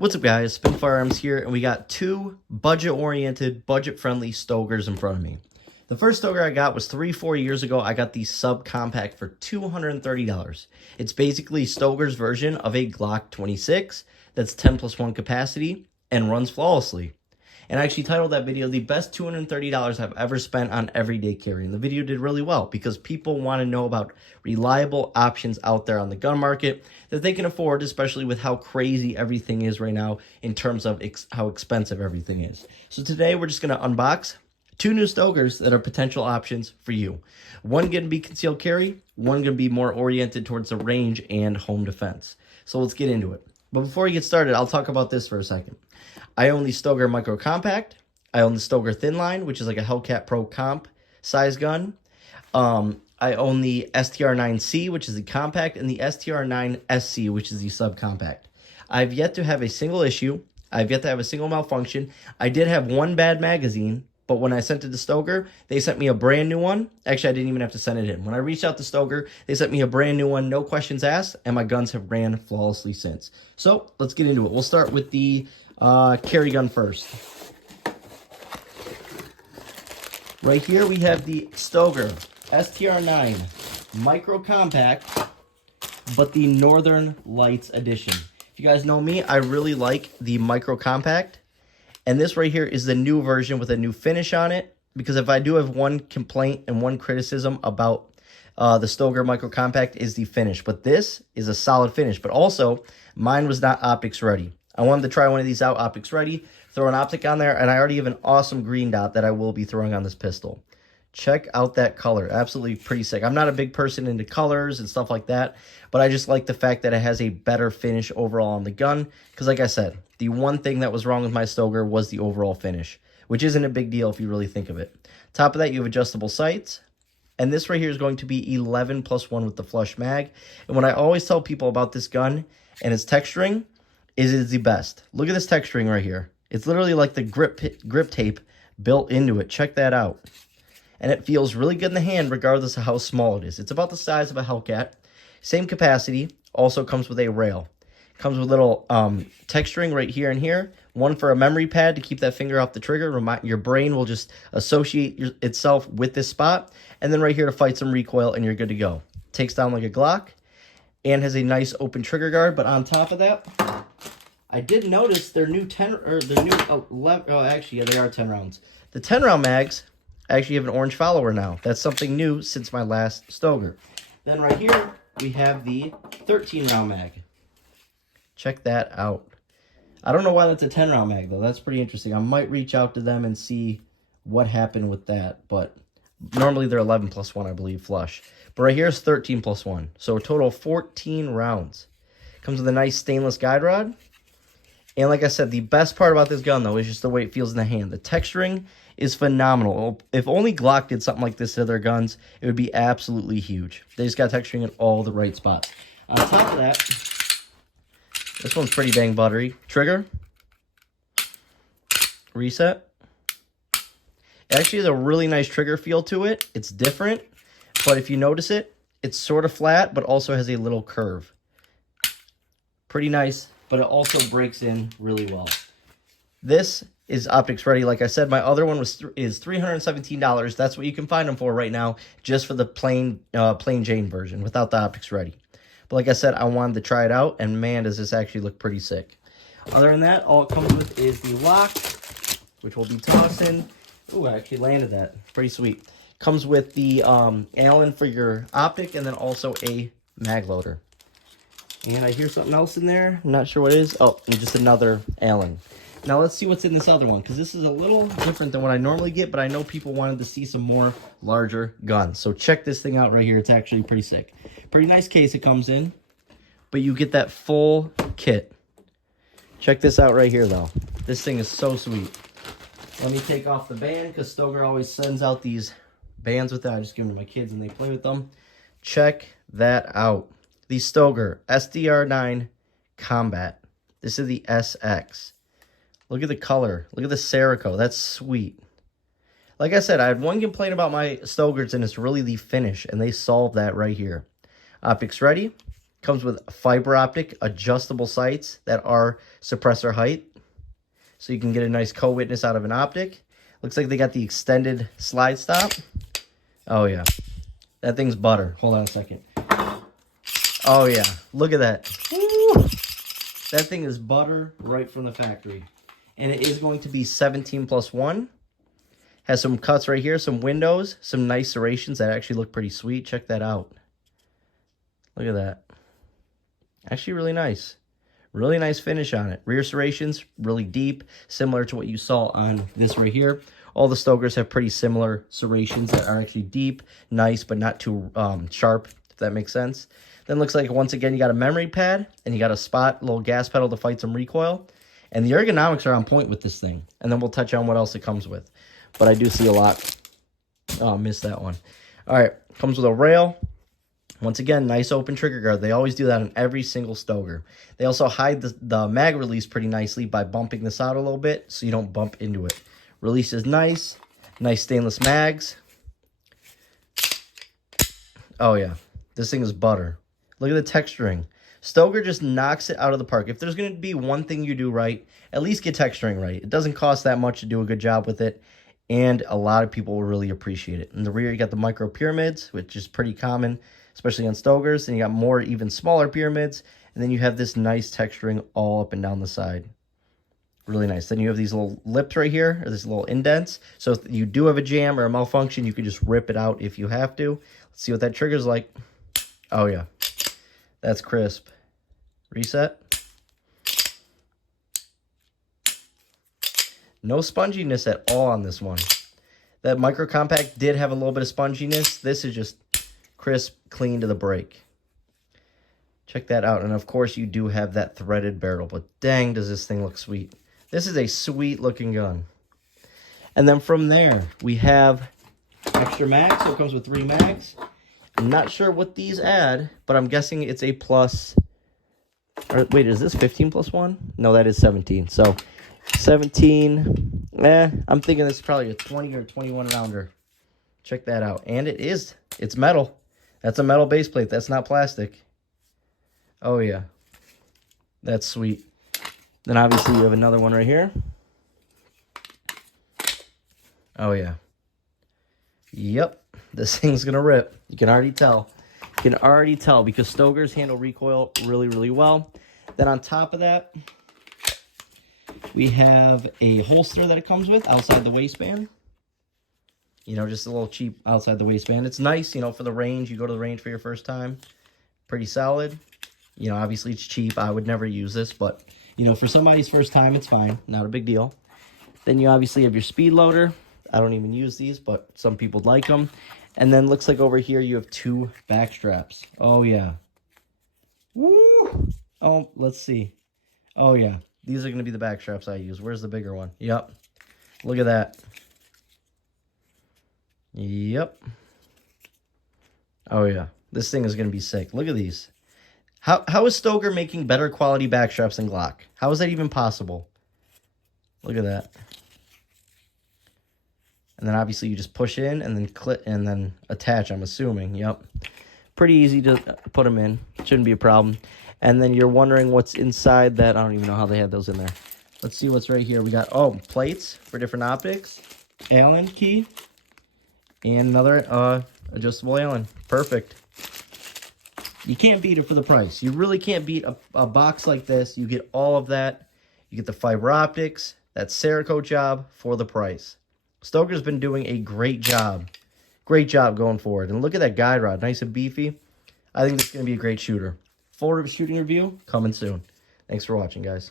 What's up, guys? Spin Firearms here, and we got two budget-oriented, budget-friendly Stogers in front of me. The first Stoger I got was 3-4 years ago. I got the subcompact for $230. It's basically Stoger's version of a Glock 26 that's 10+1 capacity and runs flawlessly. And I actually titled that video, The Best $230 I've Ever Spent on Everyday Carry. And the video did really well because people want to know about reliable options out there on the gun market that they can afford, especially with how crazy everything is right now in terms of how expensive everything is. So today we're just going to unbox two new Stogers that are potential options for you. One going to be concealed carry, one going to be more oriented towards the range and home defense. So let's get into it. But before we get started, I'll talk about this for a second. I own the Stoger Micro Compact. I own the Stoger Thin Line, which is like a Hellcat Pro Comp size gun. I own the STR9C, which is the compact, and the STR9SC, which is the subcompact. I've yet to have a single issue. I've yet to have a single malfunction. I did have one bad magazine, but when I sent it to Stoger, they sent me a brand new one. Actually, I didn't even have to send it in. When I reached out to Stoger, they sent me a brand new one, no questions asked, and my guns have ran flawlessly since. So let's get into it. We'll start with the carry gun first. Right here we have the Stoger STR9 Micro Compact, but the Northern Lights edition. If you guys know me, I really like the Micro Compact. And this right here is the new version with a new finish on it. Because if I do have one complaint and one criticism about the Stoger Micro Compact is the finish. But this is a solid finish. But also, mine was not optics ready. I wanted to try one of these out optics ready, throw an optic on there, and I already have an awesome green dot that I will be throwing on this pistol. Check out that color. Absolutely pretty sick. I'm not a big person into colors and stuff like that, but I just like the fact that it has a better finish overall on the gun. Because like I said, the one thing that was wrong with my Stoger was the overall finish, which isn't a big deal if you really think of it. Top of that, you have adjustable sights. And this right here is going to be 11+1 with the flush mag. And what I always tell people about this gun and its texturing is it is the best. Look at this texturing right here. It's literally like the grip tape built into it. Check that out. And it feels really good in the hand regardless of how small it is. It's about the size of a Hellcat. Same capacity. Also comes with a rail. Comes with little texturing right here and here. One for a memory pad to keep that finger off the trigger. Your brain will just associate itself with this spot. And then right here to fight some recoil and you're good to go. Takes down like a Glock. And has a nice open trigger guard. But on top of that, I did notice their new 10 or their new 11. Oh, actually, yeah, they are 10 rounds. The 10-round mags actually have an orange follower now. That's something new since my last Stoger. Then right here we have the 13-round mag. Check that out. I don't know why that's a 10-round mag though. That's pretty interesting. I might reach out to them and see what happened with that. But normally they're 11+1, I believe, flush. But right here is 13+1. So a total of 14 rounds. Comes with a nice stainless guide rod. And like I said, the best part about this gun, though, is just the way it feels in the hand. The texturing is phenomenal. If only Glock did something like this to their guns, it would be absolutely huge. They just got texturing in all the right spots. On top of that, this one's pretty dang buttery. Trigger. Reset. It actually has a really nice trigger feel to it. It's different, but if you notice it, it's sort of flat, but also has a little curve. Pretty nice. But it also breaks in really well. This is optics ready. Like I said, my other one is $317. That's what you can find them for right now, just for the plain Jane version without the optics ready. But like I said, I wanted to try it out, and man, does this actually look pretty sick. Other than that, all it comes with is the lock, which we'll be tossing. Ooh, I actually landed that. Pretty sweet. Comes with the Allen for your optic, and then also a mag loader. And I hear something else in there. I'm not sure what it is. Oh, and just another Allen. Now let's see what's in this other one, because this is a little different than what I normally get, but I know people wanted to see some more larger guns. So check this thing out right here. It's actually pretty sick. Pretty nice case it comes in, but you get that full kit. Check this out right here, though. This thing is so sweet. Let me take off the band, because Stoger always sends out these bands with that. I just give them to my kids, and they play with them. Check that out. The Stoger SDR9 Combat. This is the SX. Look at the color. Look at the Cerakote. That's sweet. Like I said, I had one complaint about my Stogers, and it's really the finish, and they solved that right here. Optics ready. Comes with fiber optic adjustable sights that are suppressor height. So you can get a nice co-witness out of an optic. Looks like they got the extended slide stop. Oh yeah. That thing's butter. Hold on a second. Oh yeah. Look at that. Woo! That thing is butter right from the factory. And it is going to be 17+1. Has some cuts right here, some windows, some nice serrations that actually look pretty sweet. Check that out. Look at that. Actually really nice. Really nice finish on it. Rear serrations, really deep, similar to what you saw on this right here. All the Stogers have pretty similar serrations that are actually deep, nice, but not too sharp, if that makes sense. Then looks like, once again, you got a memory pad, and you got a spot, little gas pedal to fight some recoil. And the ergonomics are on point with this thing. And then we'll touch on what else it comes with. But I do see a lot. Oh, I missed that one. All right, comes with a rail. Once again, nice open trigger guard. They always do that on every single Stoger. They also hide the mag release pretty nicely by bumping this out a little bit so you don't bump into it. Release is nice. Nice stainless mags. Oh, yeah. This thing is butter. Look at the texturing. Stoger just knocks it out of the park. If there's going to be one thing you do right, at least get texturing right. It doesn't cost that much to do a good job with it, and a lot of people will really appreciate it. In the rear, you got the micro pyramids, which is pretty common, especially on Stogers. And you got more, even smaller pyramids. And then you have this nice texturing all up and down the side. Really nice. Then you have these little lips right here, or these little indents. So if you do have a jam or a malfunction, you can just rip it out if you have to. Let's see what that trigger's like. Oh, yeah. That's crisp. Reset. No sponginess at all on this one. That micro compact did have a little bit of sponginess. This is just crisp, clean to the brake. Check that out. And of course, you do have that threaded barrel, but dang, does this thing look sweet. This is a sweet looking gun. And then from there, we have extra mags. So it comes with 3 mags. I'm not sure what these add, but I'm guessing it's a plus. Or wait, is this 15+1? No, that is 17. So 17. I'm thinking this is probably a 20 or 21 rounder. Check that out. And it's metal. That's a metal base plate. That's not plastic. Oh, yeah. That's sweet. Then obviously you have another one right here. Oh, yeah. Yep. This thing's going to rip. You can already tell. You can already tell because Stogers handle recoil really, really well. Then on top of that, we have a holster that it comes with outside the waistband. You know, just a little cheap outside the waistband. It's nice, you know, for the range. You go to the range for your first time. Pretty solid. You know, obviously it's cheap. I would never use this, but, you know, for somebody's first time, it's fine. Not a big deal. Then you obviously have your speed loader. I don't even use these, but some people like them. And then looks like over here you have 2 back straps. Oh, yeah. Woo! Oh, let's see. Oh, yeah. These are going to be the back straps I use. Where's the bigger one? Yep. Look at that. Yep. Oh, yeah. This thing is going to be sick. Look at these. How is Stoger making better quality back straps than Glock? How is that even possible? Look at that. And then obviously you just push in and then clip and then attach, I'm assuming. Yep. Pretty easy to put them in. Shouldn't be a problem. And then you're wondering what's inside that. I don't even know how they had those in there. Let's see what's right here. We got, plates for different optics. Allen key. And another adjustable Allen. Perfect. You can't beat it for the price. You really can't beat a box like this. You get all of that. You get the fiber optics, that Cerakote job for the price. Stoger's been doing a great job. Great job going forward. And look at that guide rod. Nice and beefy. I think this is going to be a great shooter. Full shooting review coming soon. Thanks for watching, guys.